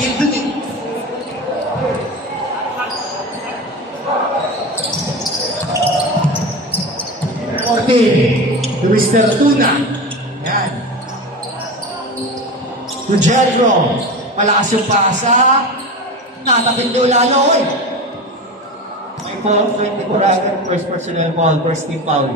Deal dun eh. To Mr. Tuna. Yan. To Jedro. Malakas yung pasa. Natapin nyo lalo. May 4-24 agad. First personal foul. First team foul.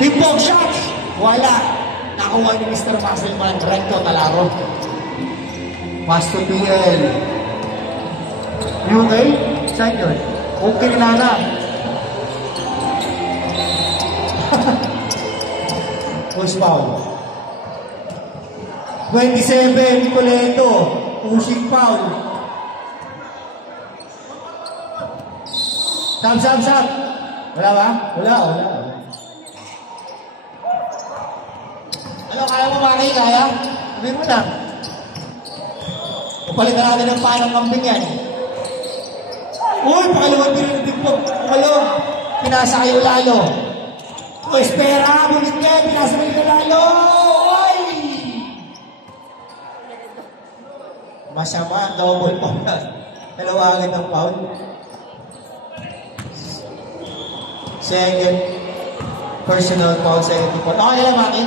Team ball shots. Wala. Nakuha ni Mr. Muscleman, recto talaro. Pass to PL. UK? Saan yun? Okay na na. Push foul. 27, Nicoleto. Pushing foul. Sab. Wala ba? Wala. Ano, kaya mo Maki? Kaya? Sabihin mo na. Upalitan natin ng panang kambing yan. Uy, pakalawag din yung bigpog. Umalong. Pinasa kayo lalo. O, espera. Bulit ka. Pinasa kayo lalo. Uy! Masama. Double foul. Dalawa agad ng foul. Second. Personal foul. Second foul. Okay nila, Maki?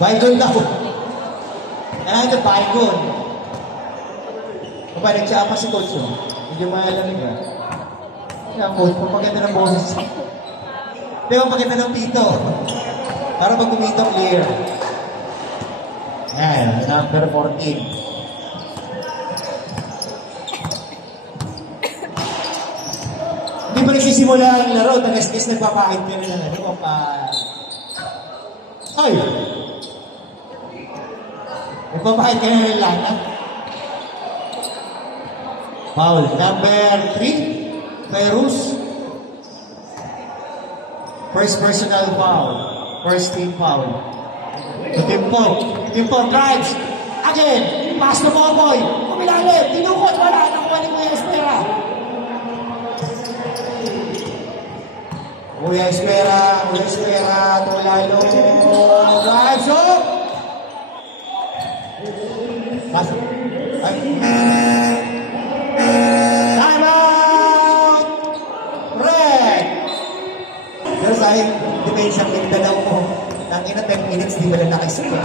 Bygone daw. Kailangan ito, bygone. Kapag nagsiapa si coach mo, medyo malamig ha. Kaya coach, papaganda ng boses. Di ba paganda ng pito? Para pag kumito, clear. Ayan, number 14. Hindi pa nagsisimula ang laro, tagas-gas nagpapakit ka rin na ano, Ay! Nagpapakit ka na rin lang, ha? Foul. Number 3, Perus. First personal foul. First team foul. Timpo drives. Again, pass to Boboy. Kumilalim. Tinukot. Wala. Nakuha ni Kuya Espera. Kuya Espera. Tulalo. Drives up. Time out! Red! Pero sa'yo, dementia Mindanao mo. Nangin na 10 minutes, di ba na nakisip ko?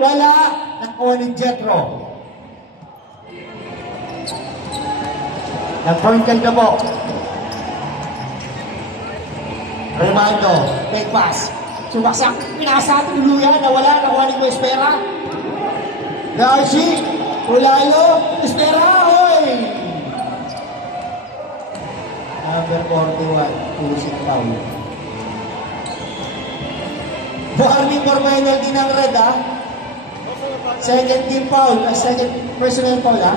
Wala. Nakuha ni Jetro. Nag-point ka na po. Remando. Take pass. Sumaksak. Pinasa at tuluyan. Nawala. Nakuha ni Espera. Darcy. Ulalo. Espera. Hoy! Number 41. Pusing foul. Warning for penalty ng red, ha? Second team foul. Second personal foul, ha?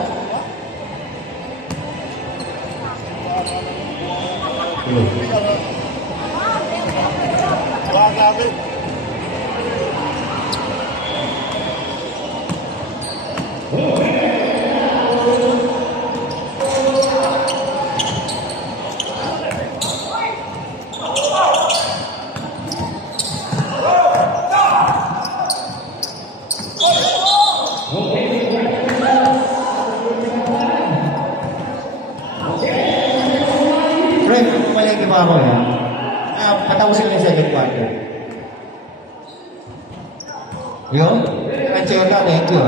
Ako na. Patapusin na yung second quarter. Yun? Kancheta, thank you.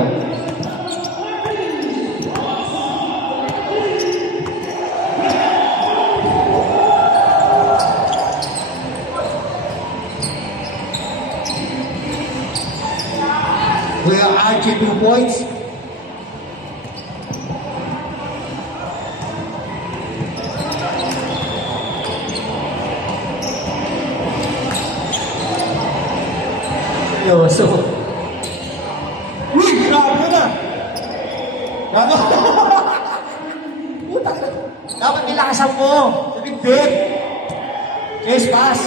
We are Archie 2 points. So, Putang na. Dapat nilakasan mo. Sabigdib. Chase pass.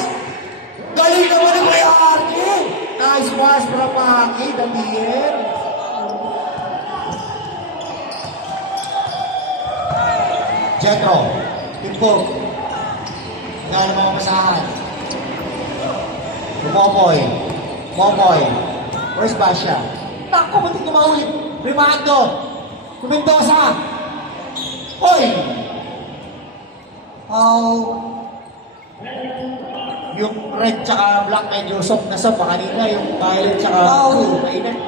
Galing naman ni Kuya Arky. Nice pass from Arky. Daliin. Jetro. Timpog. Nga naman ang masahan. Momoy. Momoy. Where's Basha? Tako, ba't ito maulit? Rimando. Kumendosa. Hoy! Yung red tsaka black medyo soft na soft pa kanina. Yung violet tsaka blue. Mainit.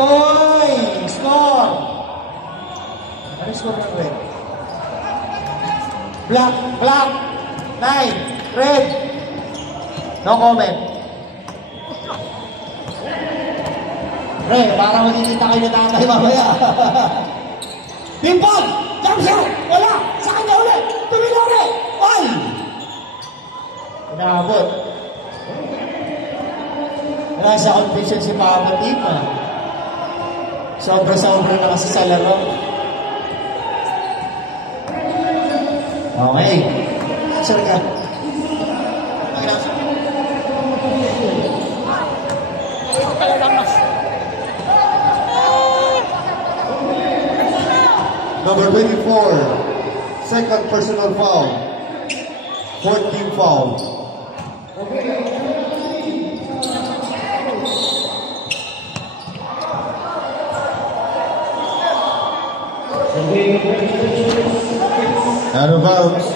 Oy! Score! Ano score ng red? Black, black, 9, red. No comment. Re, para makikita kayo na tatay mamaya. Pimpon! Jump shot! Wala! Sa kanya ulit! Tumila ulit! Ay! Inabot. Wala sa confusion si Papa Team ah. Sobra-sobra na kasi sa laro. Okay. Sir ka. Number 24, second personal foul. 14 foul. Out of bounds.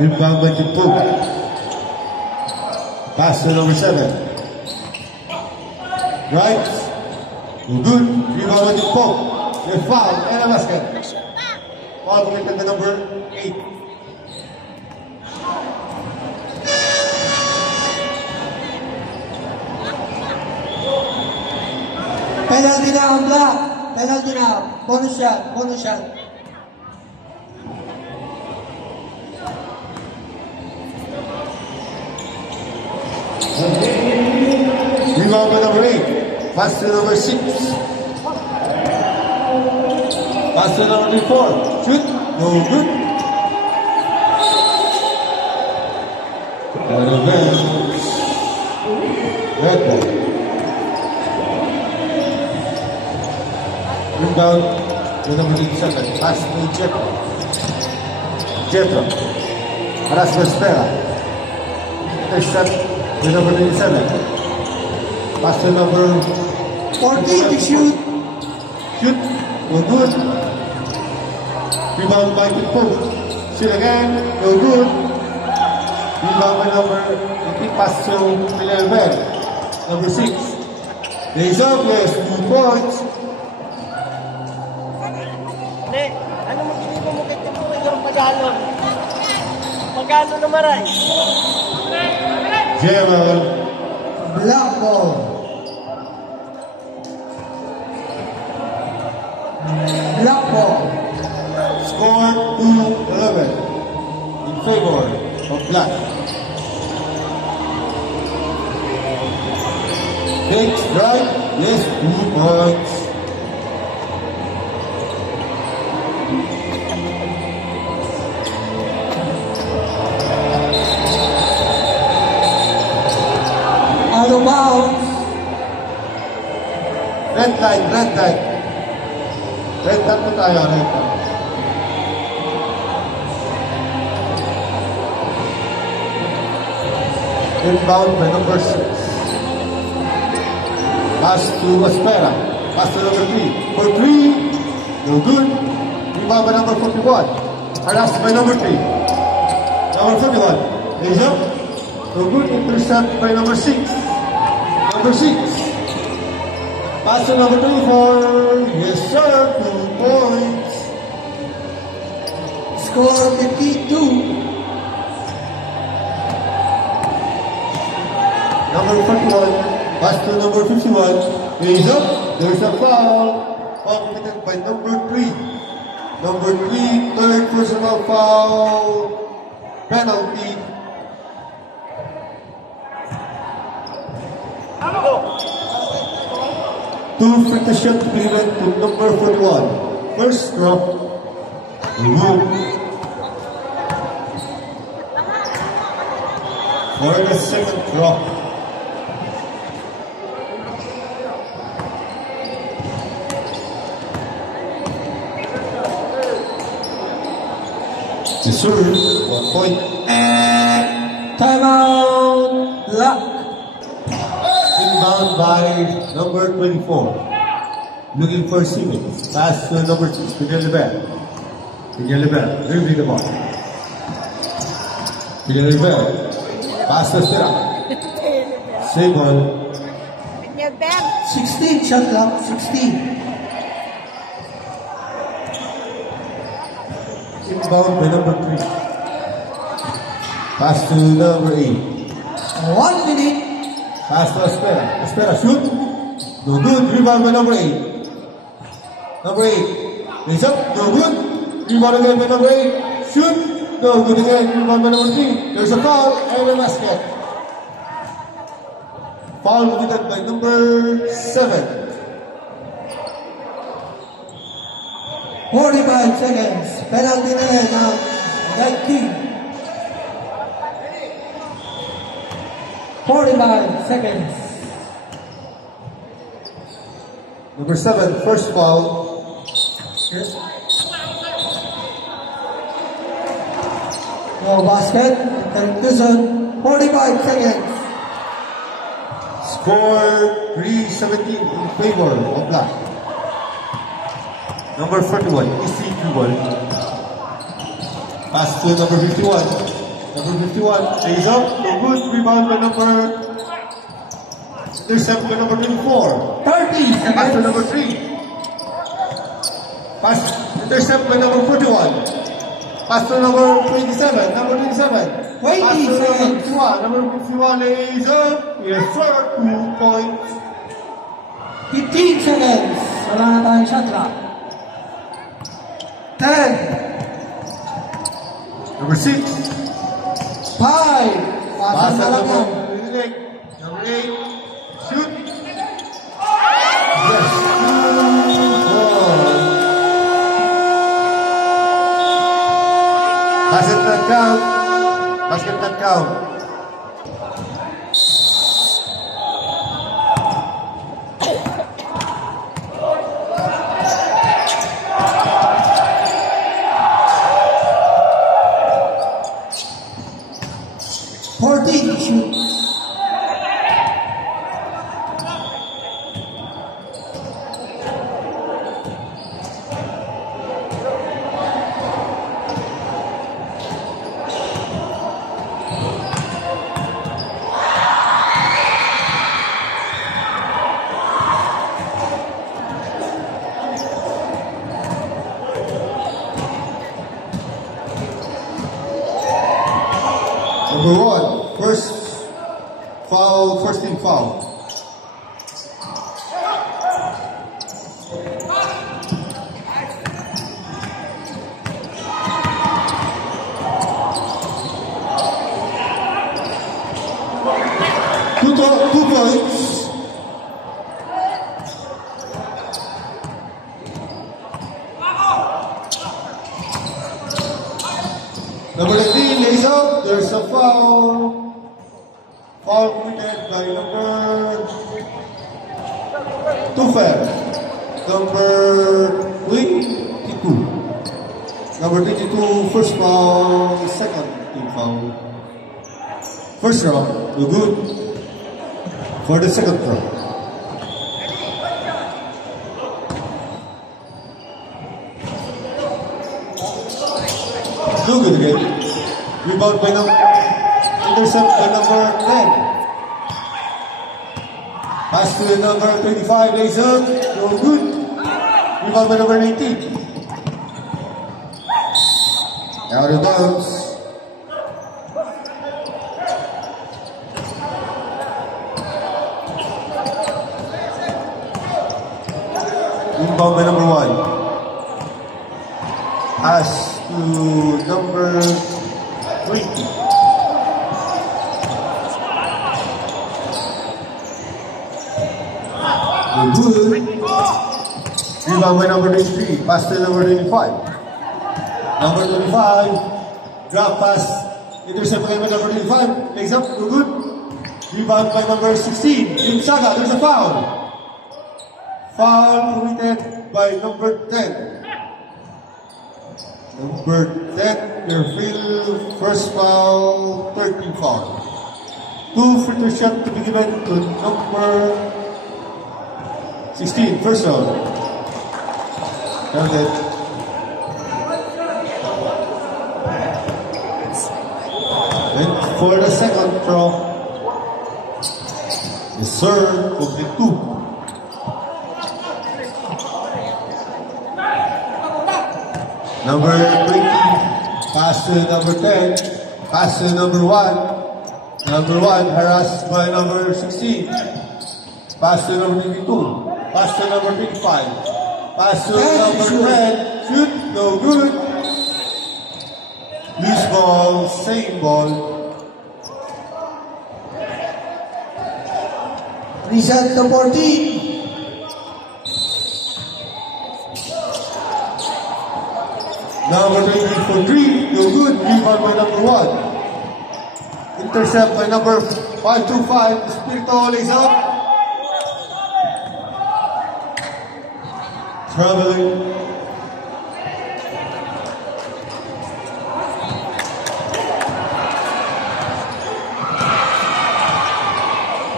Inbound by Timpog. Pass to number 7. Right. Good. Rebound by Timpog. A foul and a basket. Foul committed by number 8. Penalty na ang black. Penalty na. Bonus shot. Bonus shot. Rebound by number 8. Pass to number 6. Pass to number 4. Shoot. No good. Out of bounds. Red ball. Rebound to number 7. Pass to Jetro. Jetro. Paras Vespera. Intercept to number 27. Pass to number 14 to shoot. Shoot. No good. Rebound by Timpog. Shoot again. No good. Rebound by number 18. Pass to Pilevel. Number 6. Days up. Yes. 2 points. Hindi, ano magiging mo kay Timpog yung Tagalog? Magkano na maray? Jemal. Black ball. Black ball. Score 2-11 in favor of Black. Big strike, yes, 2 points. Out of bounds. Red light, red light. Red light po tayo, red light. Inbound by number 6. Pass to Aspera. Pass to number 3. For 3. No good. Rebound by number 41. Harassed by number 3. Number 41. Is up. No good. Intercept by number 6. Number 6. Pass to number 24. Yes, sir. 2 points. Score 52. Number 41, pass to number 51. Raise up. There's a foul. Foul committed by number 3. Number 3, third personal foul. Penalty. Two free shot given to number 41. First drop. Remove. For the second drop. The serve, 1 point. Timeout. Lock. Inbound by number 24. Looking for Simmons. Pass to number 2, Piniel Lebel. Piniel Lebel, dribbling the ball. Piniel Lebel. Pass to Stira. Save ball. 16 shot clock. 16. Inbound by number 3. Pass to number 8. 1 minute. Pass to Espera. Espera, shoot. No good. Rebound by number 8. Number 8. Raise up. No good. Rebound again by number 8. Shoot. No good again. Rebound by number 3. There's a foul and a basket. Foul committed by number 7. 45 seconds. Penalty na rin ng red team. 45 seconds. Number 7, first foul. Yes. No basket. Conclusion. 45 seconds. Score 3-17 in favor of Black. Number 41, Easy Jubal. Pass to number 51. Number 51, stays up. No good. Rebound by number... Intercept by number 24. 30 Pass to seconds. number 3. Pass, intercept by number 41. Pass to number 27. Number 27. 20 Pass to number seconds. 51. Number 51 lays up. Yes, sir. 2 points. 15 seconds. Wala na tayong shot clock. 10, Number 6. 5, Pass pasang to talaga. number 8. Shoot. Yes. Basket not count. Basket not count. Shoot. Number 1, first foul, first team foul. Two points. Number 18 lays up. There's a foul. Foul committed by number 25. Number 22. Number 22, first foul, second team foul. First round, no good. For the second round. No good again. Rebound by number, intercept by number 10. Pass to the number 25, lays up, no good. Rebound by number 19. Out of bounds. Inbound by number 1. Pass to number 20. Good. Rebound by number 23. Pass to number 25. Number 25. Drop pass. Intercept by number 25. Legs up. Good. Rebound by number 16. Gonzaga. There's a foul. Foul committed by number 10. Number 10. Your first foul. 13 foul. 2 free throw shot to be given to number 16, first round. Counted. And for the second throw, the serve of the 2. Number 20, pass to number 10, pass to number 1. Number 1 harassed by number 16. Pass to number 22. Pass to number 25. Pass to number 10. Shoot, no good. Loose ball, same ball. Reset to 14. Number 20 for 3, no good. Rebound by number 1. Intercept by number 525. Espirito lays up. Traveling.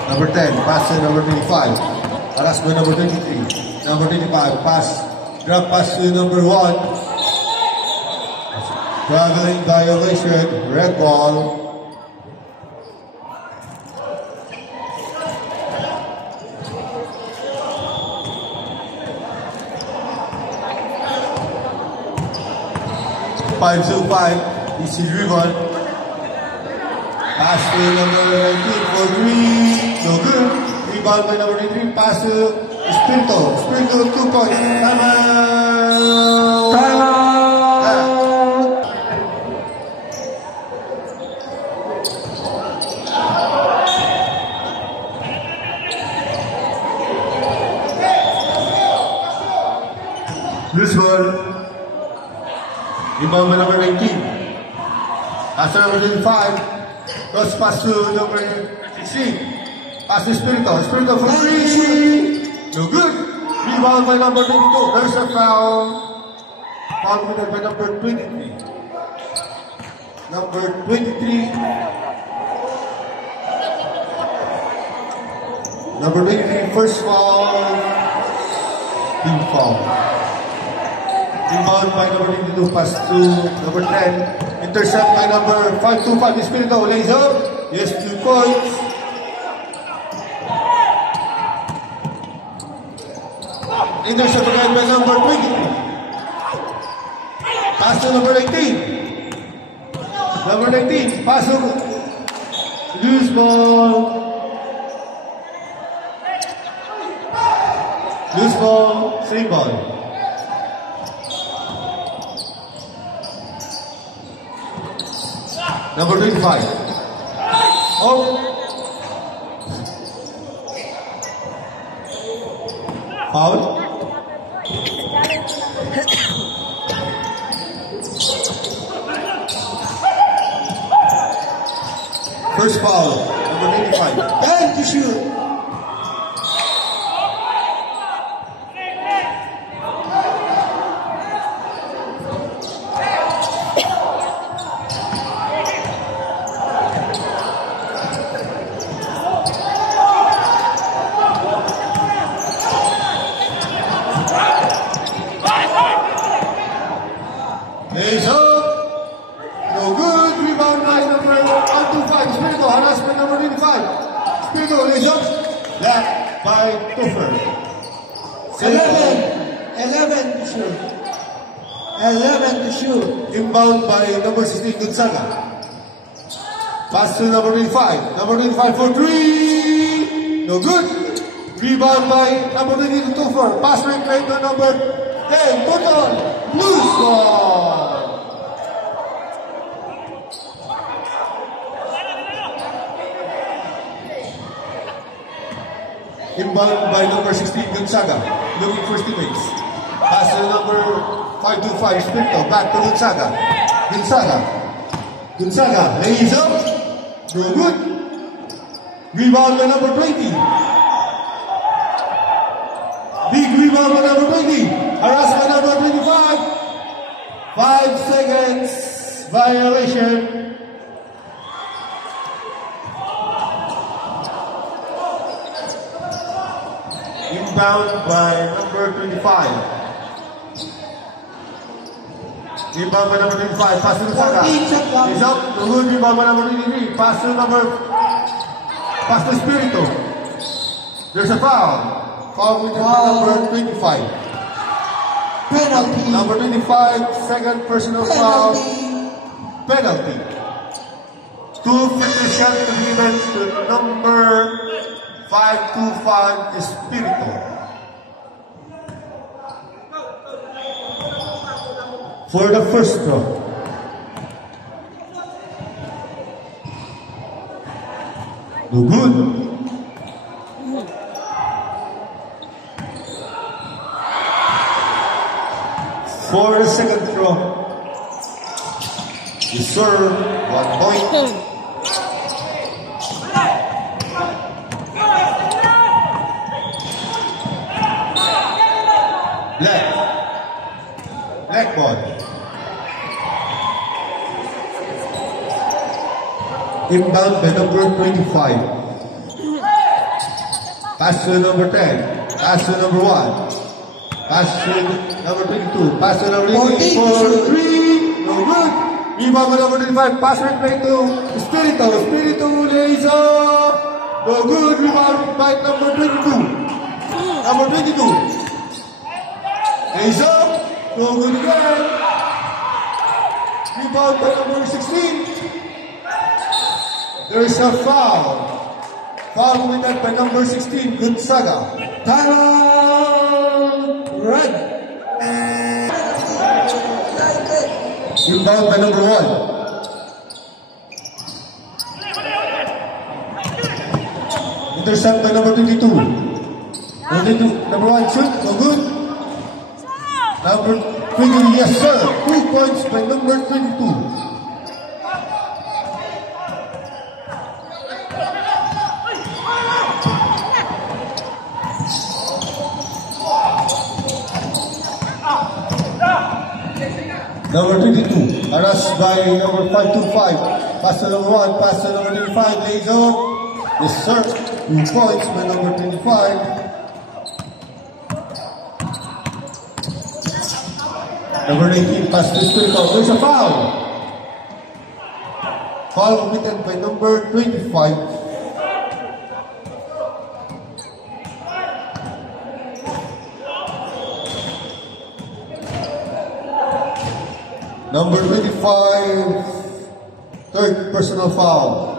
Number 10, pass to number 25. Pass by number 23. Number 25, pass. Drop pass to number 1. Traveling violation, red ball. Five to 5, this is Ribbon. Pass to number 19 for 3, no good. Rebound by number 23, pass to Espirito. Espirito, 2 points. Time out. Loose ball. Rebound by number 19. Pass to number 25. Cross pass to number 16. Pass to Espirito. Espirito for 3. No good. Rebound by number 22. There's a foul. Foul committed by number 23. Number 23. Number 23, first foul. Team foul. Rebound by number 22, pass to number 10. Intercept by number 525, Espirito lays up. Yes, 2 points. Intercept again by number 23. Pass to number 19. Number 19, pass to loose ball. Loose ball, same ball. Number 25. Oh. Foul. First foul. Number 25. Time to shoot. Lays up. No good. Rebound by number 125. Espirito. Harassment number 25. Espirito lays up. Left by Tuffer. 11. 11 to shoot. 11 to shoot. Inbound by number 16, Gonzaga. Pass to number 25. Number 25 for 3. No good. Rebound by number 22 for pass replay to number 10. Total. Loose ball. Inbound by number 16, Gonzaga. Looking for teammates. Pass to number 525, Spinto. Back to Gonzaga. Gonzaga lays up. No good. Rebound by number 20. Big rebound by number 20. Harassed by number 25. 5 seconds. Violation. Inbound by number 25. Rebound by number 25. Pass to Gonzaga. 14 shot clock. He's up. No good. Rebound by number 23. Pass to Spirito. There's a foul. Foul with number 25. Penalty. Number 25, second personal foul. Penalty. 2 free shot to be given to number 525 Espirito. For the first draw. No good. For the second throw. Yes, sir. 1 point. Black ball. Inbound by number 25. Pass to number 10. Pass to number 1. Pass to number 22. Pass to number 18 for 3. No good. Rebound by number 25. Pass replay to Espirito. Espirito lays up. No good. Rebound by number 22. Number 22. Lays up. No good again. Rebound by number 16. There's a foul. Foul committed by number 16, Gonzaga. Timeout. Red. Inbound by number 1. Intercept by number 22. Number 1 shoot, no good. Number 20, yes sir. 2 points by number 22. Number 22, harassed by number 525. Pass to number 1, pass to number 25, lays off. Yes sir, 2 points by number 25. Number 19, pass to Spirito. There's a foul. Foul committed by number 25. Number 25, third personal foul.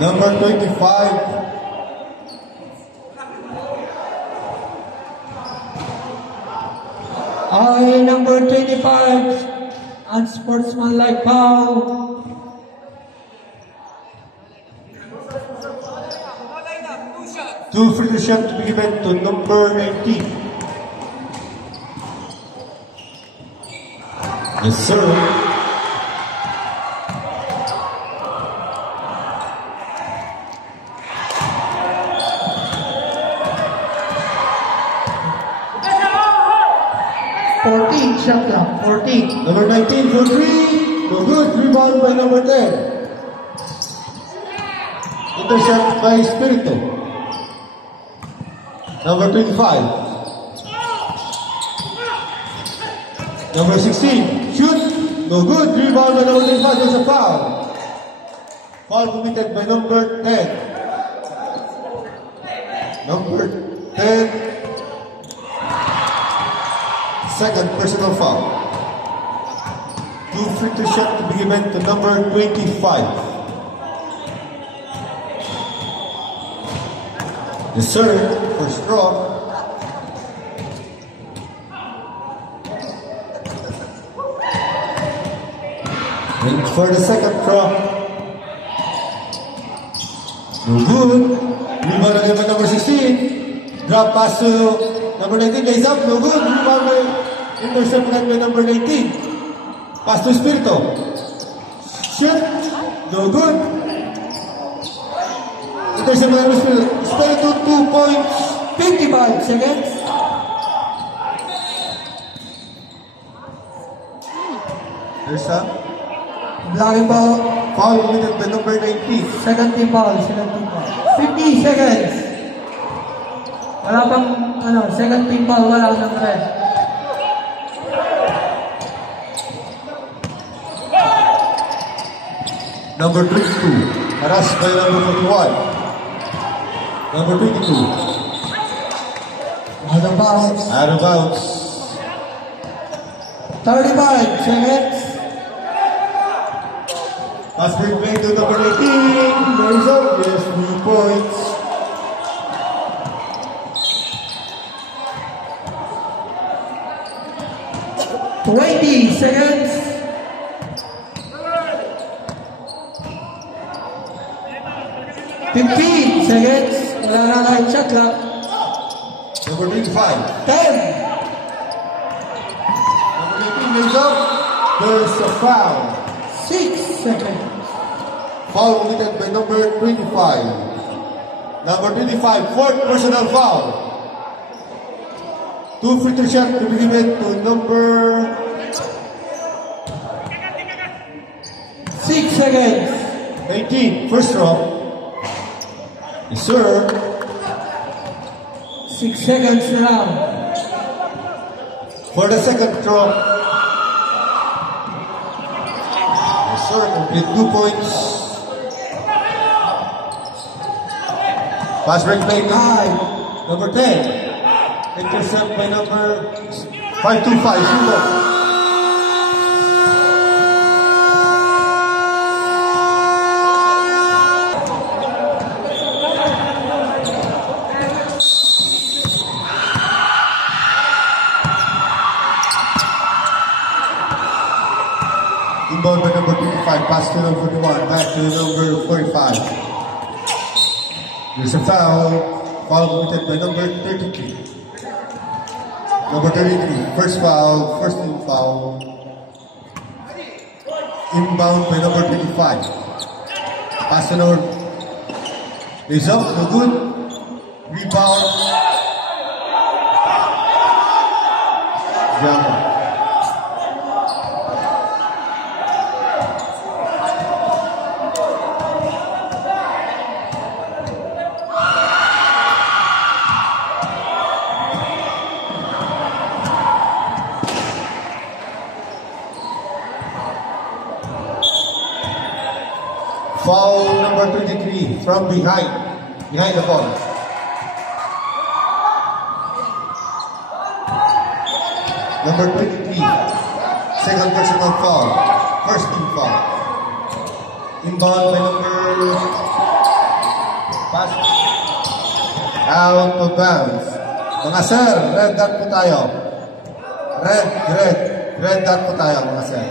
Number 25, Number 25, unsportsmanlike foul. two free shot to be given to number 19. Yes, sir. Shot clock, 14. Number 19 for 3. No good. Rebound by number 10. Intercept by Spirito. Number 25. Number 16, shoot. No good. Rebound by number 25. There's a foul. Foul committed by number 10. Number 10. Second personal foul. 2 free throw shots to be given to number 25. The serve for Straw. And for the second throw. No good. Rebound again by number 16. Drop pass to number 19. Lays up. No good. Rebound by intercepted by number 19. Pass to Espirito. Shoot. No good. Intercepted by Espirito. Espirito 2 points. 55 seconds. There's a Blocking ball. foul committed by number 19. Second team foul. 50 seconds. Wala pang, second team foul. Wala nang red. Number 22. Harassed by number 41. Number 22. Out of bounds. Out of bounds. 35 seconds. Pass break play to number 19. There is up. Yes, 3 points. Seconds. 15 seconds. Wala na lang shot clock. Number 25. 10. Number 18 lays up. There's a foul. 6 seconds. Foul committed by number 25. Number 25, fourth personal foul. 2 free throw shots to be given to number 6 seconds. 18, first throw. Yes, sir. 6 seconds na lang. For the second throw. Yes, sir. Complete 2 points. Pass break play to number 10. Intercept by number 525. Subo. Inbound by number 25. Pass to number 41. Back to number 45. There's a foul. Foul committed by number 33. Number 33. First foul. First team foul. Inbound by number 25. Pass to number. Is up. No good. Rebound. Jama. Foul number 23 from behind the ball. Number 23, second personal foul, first team foul. Inbound by number pass out of bounds. Mga sir, red dot po tayo. Red dot po tayo mga sir.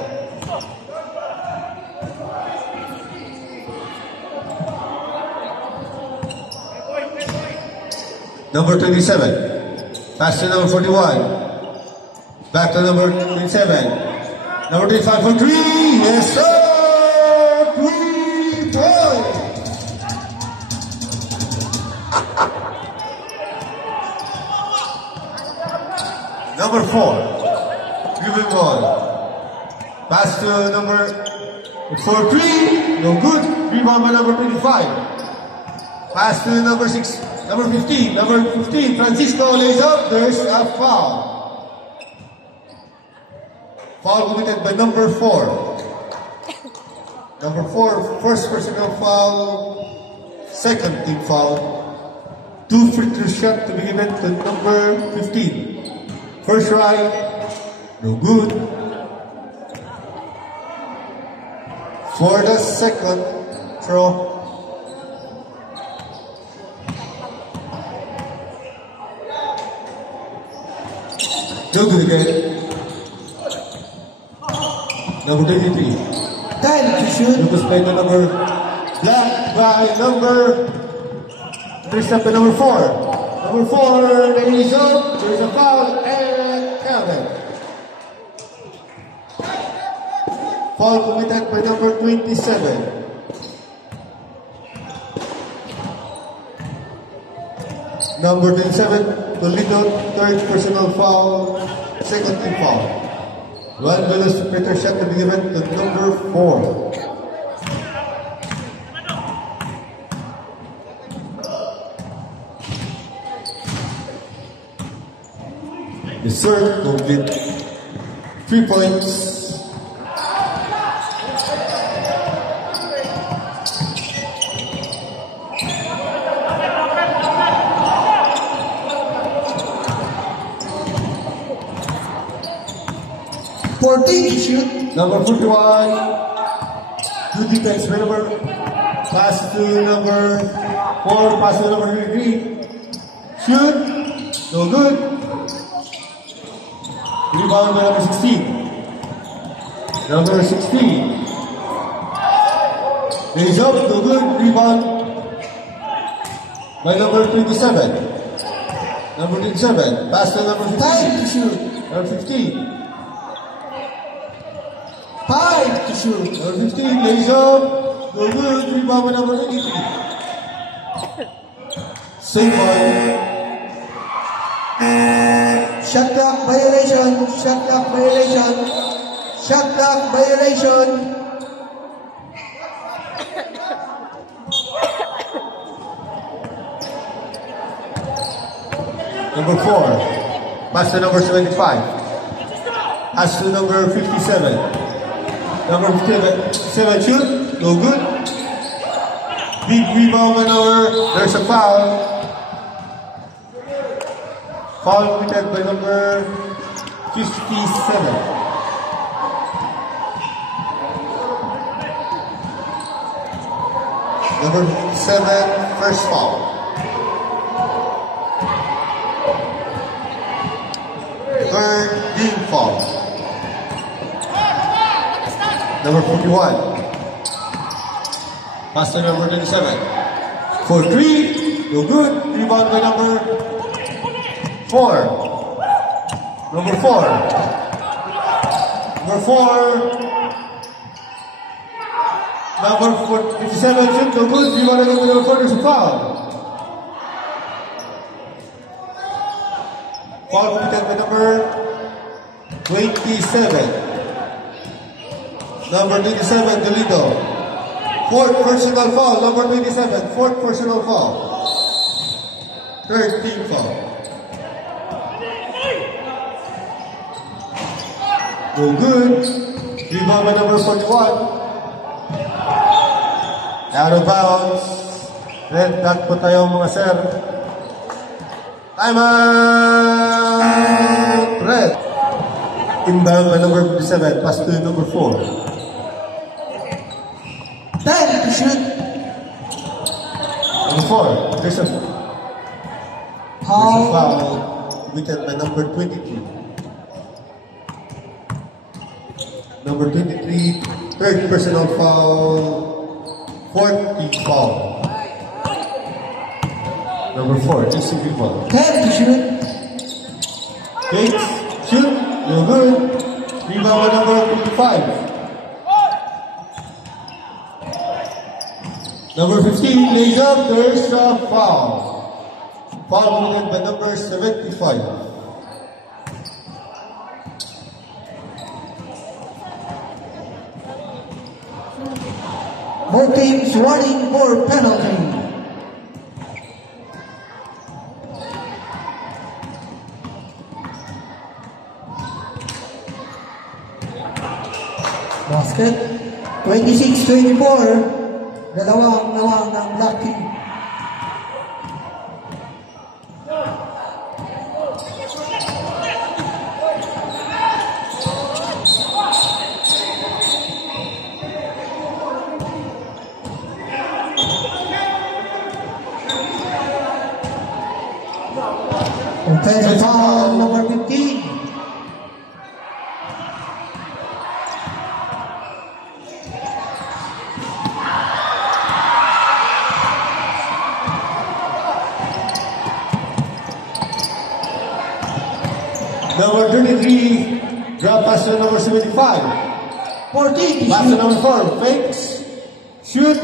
Number 27. Pass to number 41. Back to number 27. Number 25 for 3. Yes, sir! 3 points! Number 4. Driven ball. Pass to number 4-3. No good. Rebound by number 25. Pass to number 6. Number 15, Francisco lays up, there's a foul. Foul committed by number 4. Number 4, first personal foul, second team foul. 2 free throw shot to be given to number 15. First try, no good. For the second throw, no good again. Number 23. Time to shoot. It was played by number black by number. There's up to number 4. Number 4, ladies up. There's a foul and counted. Foul committed by number 27. Number 27, Toledo, third personal foul, second team foul. One bonus better shot to be given to number 4. The third will get 3 points. Shoot. Number 41, good defense by number, pass to number 4, pass to number 3. Shoot, no good. Rebound by number 16. Number 16. Raise up, no good. Rebound by number 27. Number 27, pass to number 15. Time to shoot. Number 15. 5 to shoot. Number 15, lays up. No good. Rebound by number 83. Same ball. Shot clock violation. Shot clock violation. Shot clock violation. Number 4, pass to number 75. Pass to number 57. Number 57 shoot, no good. Big rebound by number, there's a foul. Foul committed by number 57. Number 7, first foul. Third team foul. Number 41. Pass to number 27. For 3, no good. Rebound by number 4. Number 4. Number 4. Number 57 shoot, no good. Rebound by number 4, there's a foul. Foul committed by number 27. Number 27, Toledo. Fourth personal foul, number 27. Fourth personal foul. Third team foul. No good. Rebound by number 41. Out of bounds. Red dot po tayo mga sir. Time out! Red. Inbound by number 57. Pass to number 4. Time to shoot. Number 4, there's a foul committed by number 23. Number 23, third personal foul, fourth team foul. Number 4, ECB foul. Time to shoot. Gates, shoot, no good. Rebound by number 55. Number 15, lays up, there's a foul. Foul committed by number 75. Both teams running for penalty. Set 26-24. Dalawang nawang ng Lucky. Offensive foul number 15. Number 33, grab pass to number 75. 14. Pass to number 4, fakes, shoot.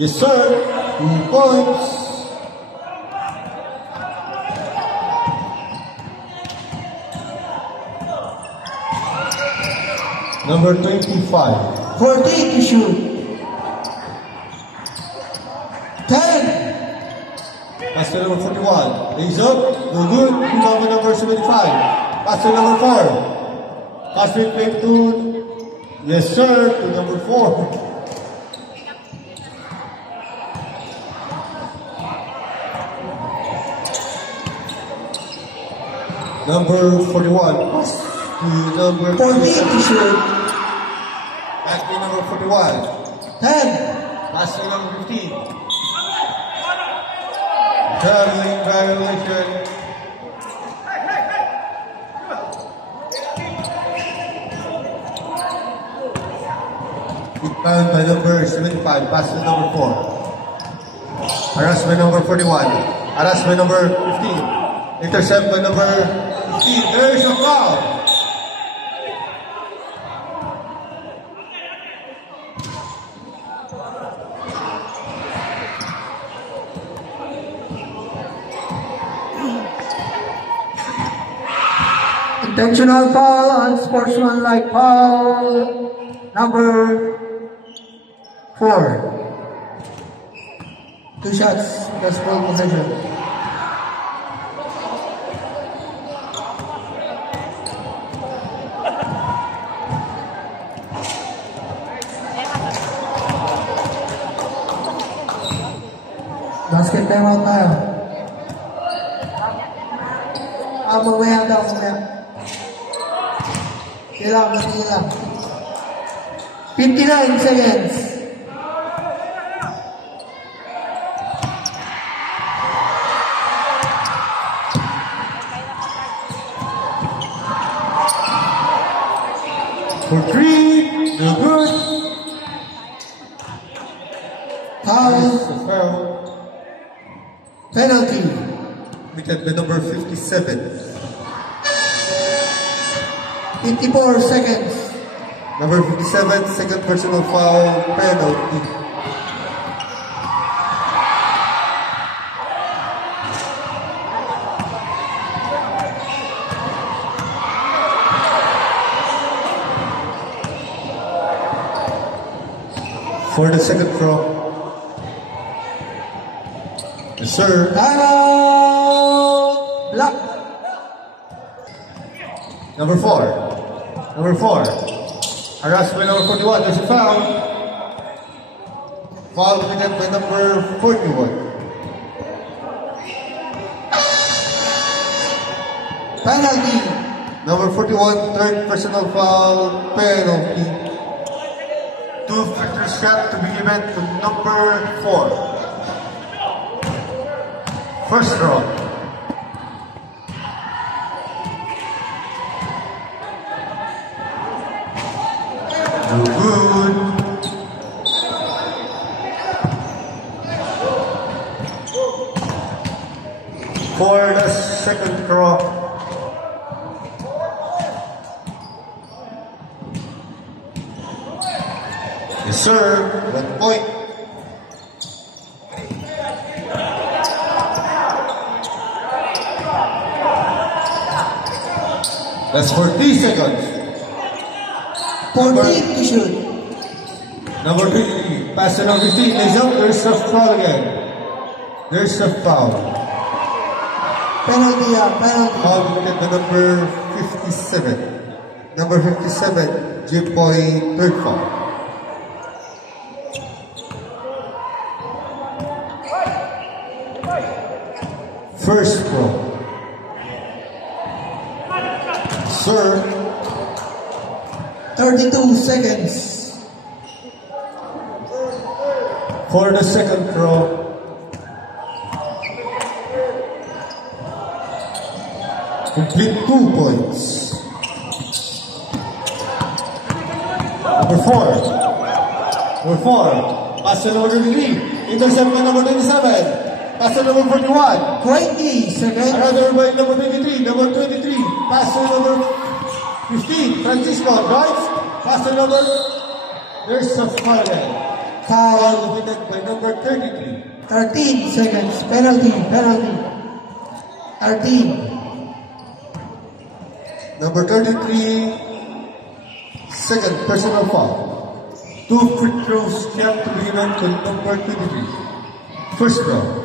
Yes, sir. 2 points. Number 25. 14 to shoot. 10. Pass to number 41. Lays up. No good. Rebound to number 75. Pass to number 4. Pass to fake to. Yes, sir. To number 4. Number 41. Pass to number 14 to shoot. Back to number 41. 10. Pass to number 15. Traveling violation. Found by number 75. Pass to number 4. Harassment number 41. Harassment number 15. Intercept by number 15. There's a foul. Intentional foul, unsportsmanlike foul, number 4. 2 shots, that's ball possession. Basket timeout tayo. Mamaya daw, mamaya. Kailangan nila. 59 seconds. For 3. No good. Foul. Foul. Penalty. Committed by number 57. 54 seconds. Number 57, second personal foul penalty. For the second throw. Yes, sir. Timeout. Block. Number 4. Number 4. Harassment number 41. There's a foul. Foul committed by number 41. Penalty. Number 41, third personal foul penalty. 2 free throw shot to be given to number 4. First throw. No good. For the second throw. Yes, sir. 1 point. That's 40 seconds. 14 to shoot. Number 50, pass to number 15, lays up, there's a foul again. There's a foul. Penalty, penalty. Foul committed by number 57. Number 57, Jipoy, third foul. First pro. Sir, 32 seconds. for the second pro. Complete 2 points. Number 4. Number 4. Pass to number 23. Intercept by number 27. Pass to number 41. 20 seconds. Another by number 23. Number 23. Pass to number 15. Francisco drives. Pass to number. There's a foul. Foul committed by number 33. 13 seconds. Penalty. 13. Number 33. Second personal foul. 2 free throws kept to be given to number 23. First round.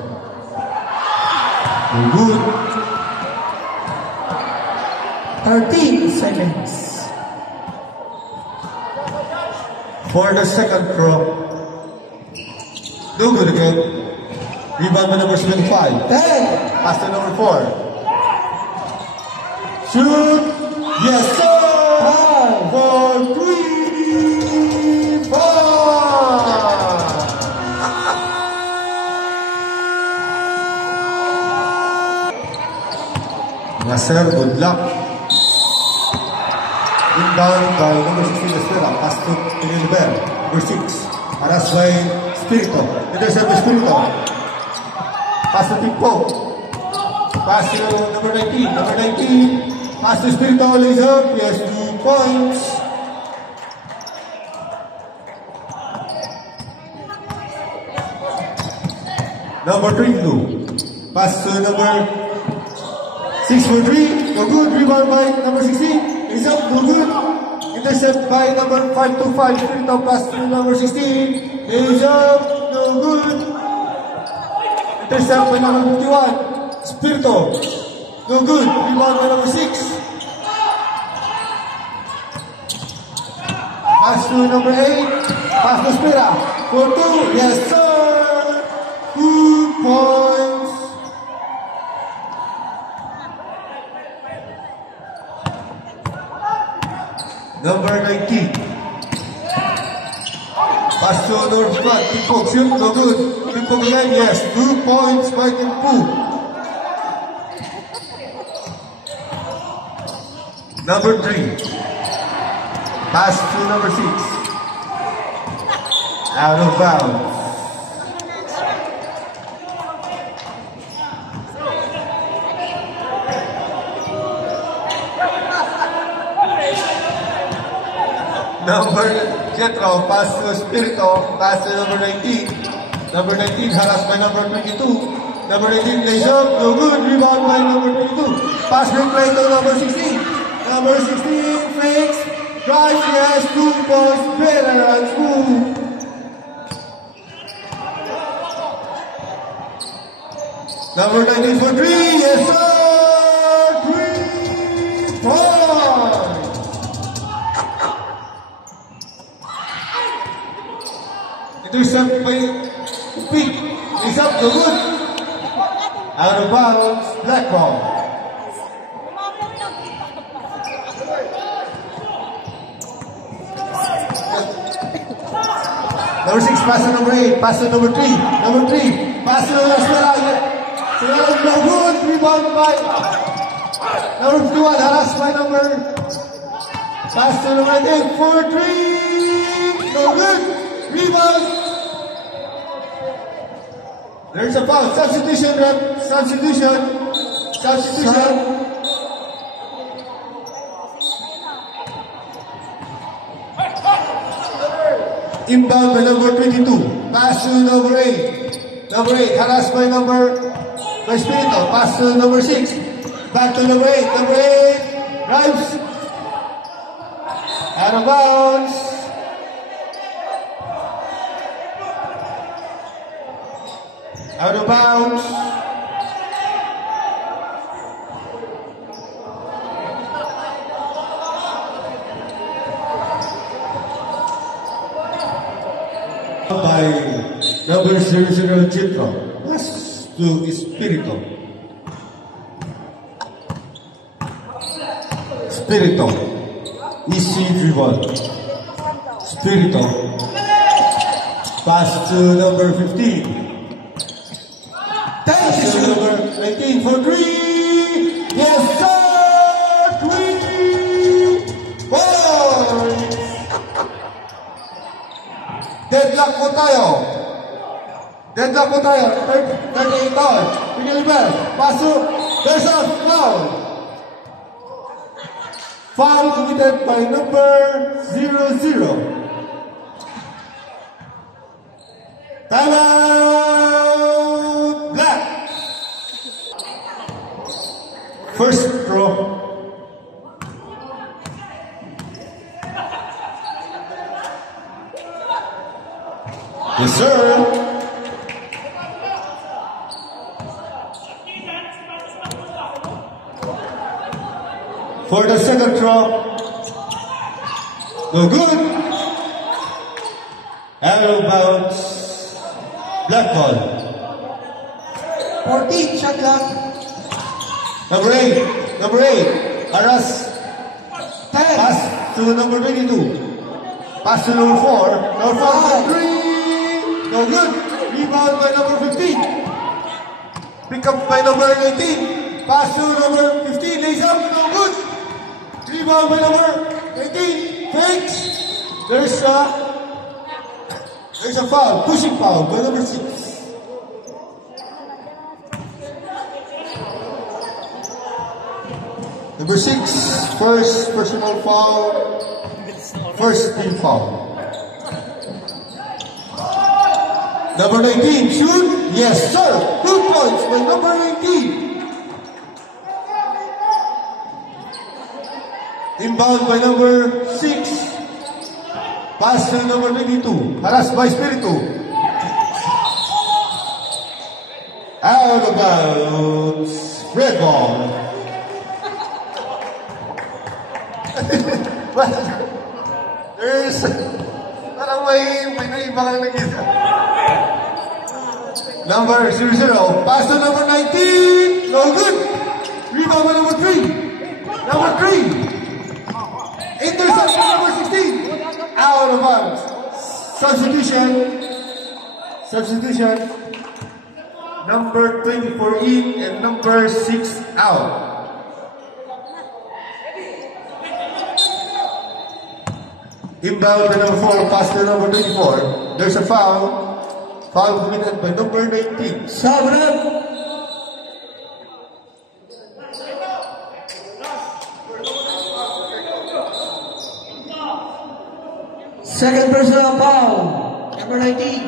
Good. 13 seconds. For the second throw. No good again. Rebound by number 75. 10. Pass to number 4. Shoot. Yes, sir. 4, 3, 4. Mga sir, good luck. Inbound by number 16, Espera. Pass to Gilbert. Number 6. Aras by Spirito. Intercept by Spirito. Pass to Pipo. Pass to number 19. Number 19. Pass to Spirito. Lays up. He has 2 points. Number 3, Blue. Pass to number 6 for 3. No good. Rebound by number 16. Lays up. No good. Intercept by number 525. Spirito. Pass to number 16. Lays up. No good. Intercept by number 51. Spirito. No good. Rebound by number 6. Pass to number 8. Pass to Spira. For 2. Yes, sir. 2 points. Number 19. Pass to North front. Timpog. Shoot. No good. Timpog again. Yes. 2 points by Timpog. Number 3. Pass to number 6. Out of bounds. Number Jetro, pass to Spirito, pass to number 19. Number 19 harassed by number 22. Number 18 lays up, no good, rebound by number 22. Pass break play to number 16. Number 16 fakes, drives, he has 2 points, better and smooth. Number 19 for 3, yes sir, 3 points. Intercept by Pete. He's up the wood. Out of bounds, black ball. Number 6, pass to number 8, pass to number 3. Number 3, pass to number 7. No good, rebound by number 51, harassed by number. Pass to number 8 for 3. No good. Rebound. There's a foul. Substitution, rep. Substitution. Inbound by number 22. Pass to number 8. Number 8. Harassed by Spirito. Pass to number 6. Back to number 8. Number 8. Drives. Out of bounds. Out of bounds. Number 00 Chitra. Pass to Espirito. Espirito. EC Rival. Espirito. Pass to number 15. Pass to number 19 for 3. Yes, sir! 3 points! Deadlock po tayo. Deadlock po tayo. 38 down. Miguel Bell. Pass to. There's a foul. Foul committed by number 00. Timeout Black. First throw. Yes, sir. For the second throw. No good. Arrow bounce. Black ball. 14, shot clock. Number 8. Number 8. Aras. 10. Pass to number 22. Pass to number 4. Number 4 for 3. No good. Rebound by number 15. Pick up by number 19. Pass to number 15. Lays up. No good. Rebound by number 18. Fakes. There's a foul. Pushing foul by number 6. Number 6, first personal foul, first team foul. Number 19, shoot. Yes, sir. 2 points by number 19. Inbound by number 6. Pass to number 22. Harassed by Espiritu. Out of bounds. Red ball. There's parang may naiba kang nakita. Number 00. Pass to number 19. No good. Rebound by number 3. Number 3. Intercept by number 16. Out of bounds. Substitution. Substitution. Number 24 in and number 6 out. Inbound by number 4, pass to number 24. There's a foul. Foul committed by number 19. Sobrang. Second personal foul. Number 19.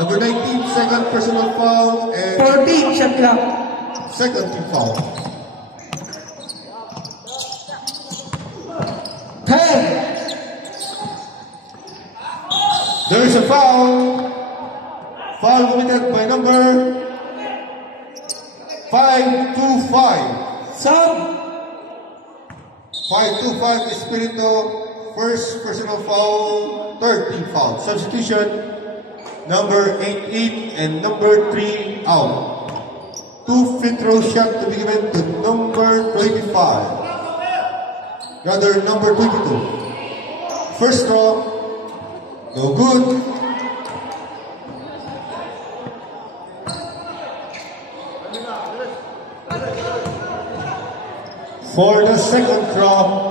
Number 19, second personal foul and 14, shot clock. second team foul. 10. There's a foul. Foul committed by number 525. Sub. 525 Espiritu. First personal foul, third team foul. Substitution, number 88 and number 3 out. 2 free throw shot to be given to number 25. Rather, number 22. First throw, no good. For the second throw,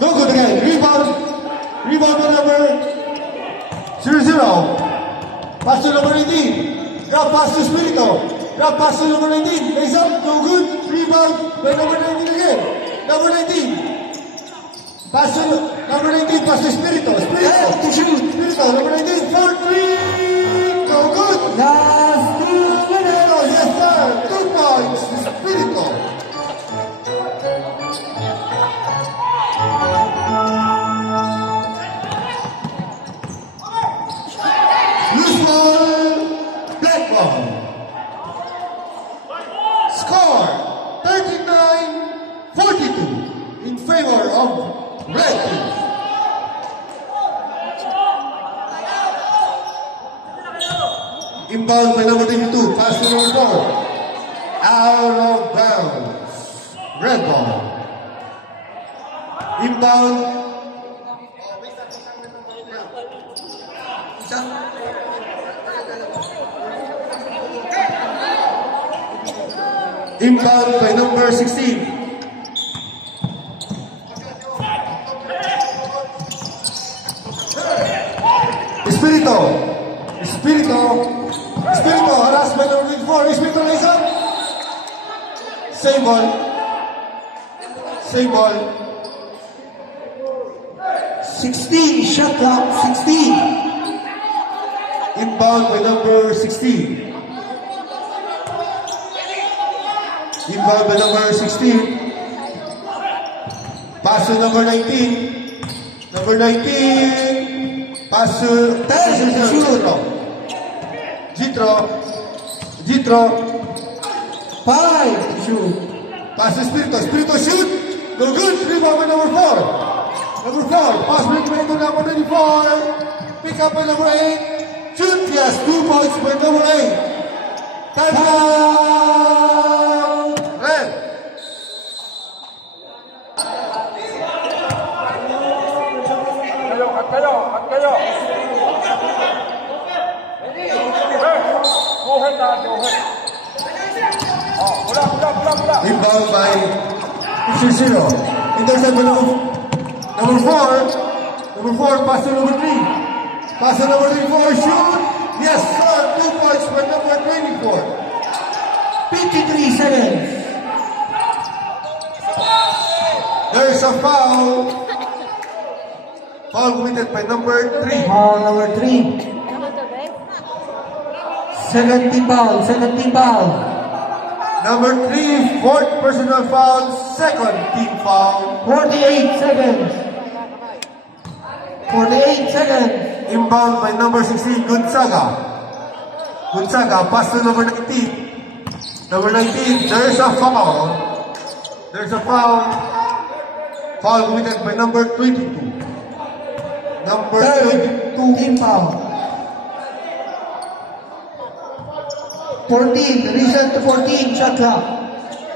no good again. Rebound. Rebound by number 00. Pass to number 18. Drop pass to Espiritu. Drop pass to number 19. Lays up. No good. Rebound by number 19 again. Number 19. Pass to number 19. Pass to Espiritu. Espiritu. To shoot. Espiritu. Number 19. 4-3. No good. Last 2 minutes. Oh, yes, sir. 2 points. Espiritu. Black ball. Score 39-42 in favor of red team. Inbound by number 22. Pass to number 4. Out of bounds. Red ball. Inbound. Inbound by number 16. Espirito. Espirito. Espirito. Harass by number 24. Espirito Lason. Same ball. Same ball. 16, shot clock, 16. Inbound by number 16. Inbound by number 16. Pass to number 19. Number 19. Pass to Jitro. Jitro. 5 to shoot. Pass to Espirito. Espirito shoot. No good. Rebound by number 4. Number 4. Pass break by number 24. Pick up by number 8. Shoot. Yes. 2 points by number 8. Time out. Red. At kayo. Go ahead na, go ahead. Oh, wala. Inbound by 0. Intercept by number 4. Number 4, pass to number 3. Pass to number 34, shoot. Yes, sir. 2 points for number 24. 53 seconds. There's a foul. Foul committed by number 3. Foul number 3. 17 foul. Number 3, fourth personal foul, second team foul. 48 seconds. 48 seconds. Inbound by number 16, Gonzaga. Gonzaga, pass to number 19. Number 19, there's a foul. There's a foul. Foul committed by number 22. Number 22. Team foul. 14, reset to 14, shot clock.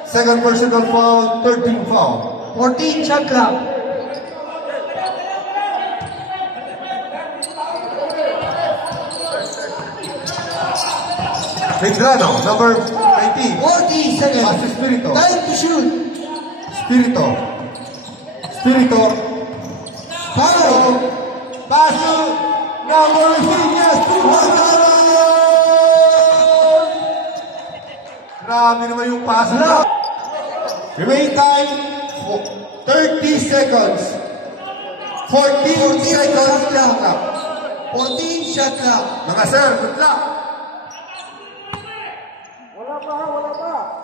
Second personal foul, third team foul. 14, shot clock. Medrano, number 19. 40 seconds. Pass to Espirito. Time to shoot. Espirito. Espirito. Foul. Pass to number 15. Yes, 2 Grabe naman yung pass na. Remain time, 30 seconds. 14 seconds shot clock. 14 shot clock. Mga sir, good luck. Wala pa.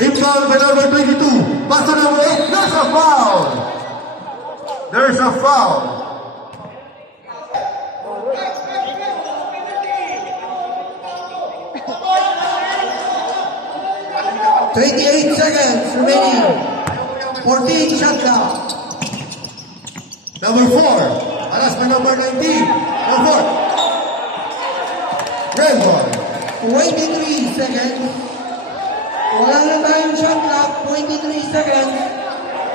Inbound by number 22. Pass to number 8. There's a foul. There's a foul. 28 seconds remaining. 14 shot clock. Number 4. Alas by number 19. Number 4. Red ball. 23 seconds. Wala na tayong shot clock. 23 seconds.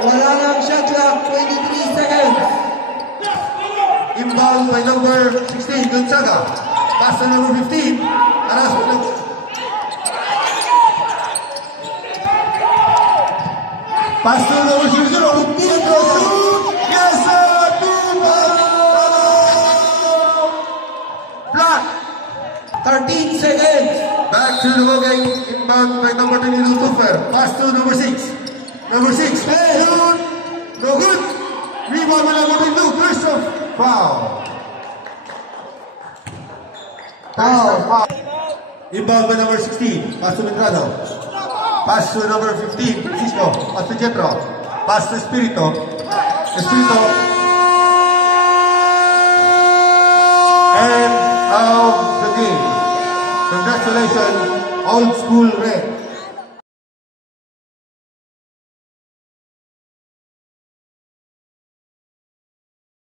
Wala na ang shot clock. 23 seconds. Inbound by number 16. Gonzaga. Pass to number 15. Alas by number... Pass to number 0. Pietro shoot. Yes, sir. 2 Black. 13 seconds. Back to the ball game. Inbound by number 22. Tuffer. Pass to number 6. Number 6. Shoot. No good. Rebound by number 22. First of foul. Foul. Inbound by number 16. Pass to Medrano. Pass to number 15, Francisco. Pass to Jetro. Pass to Espirito. Espirito. End of the game. Congratulations, Old School Red.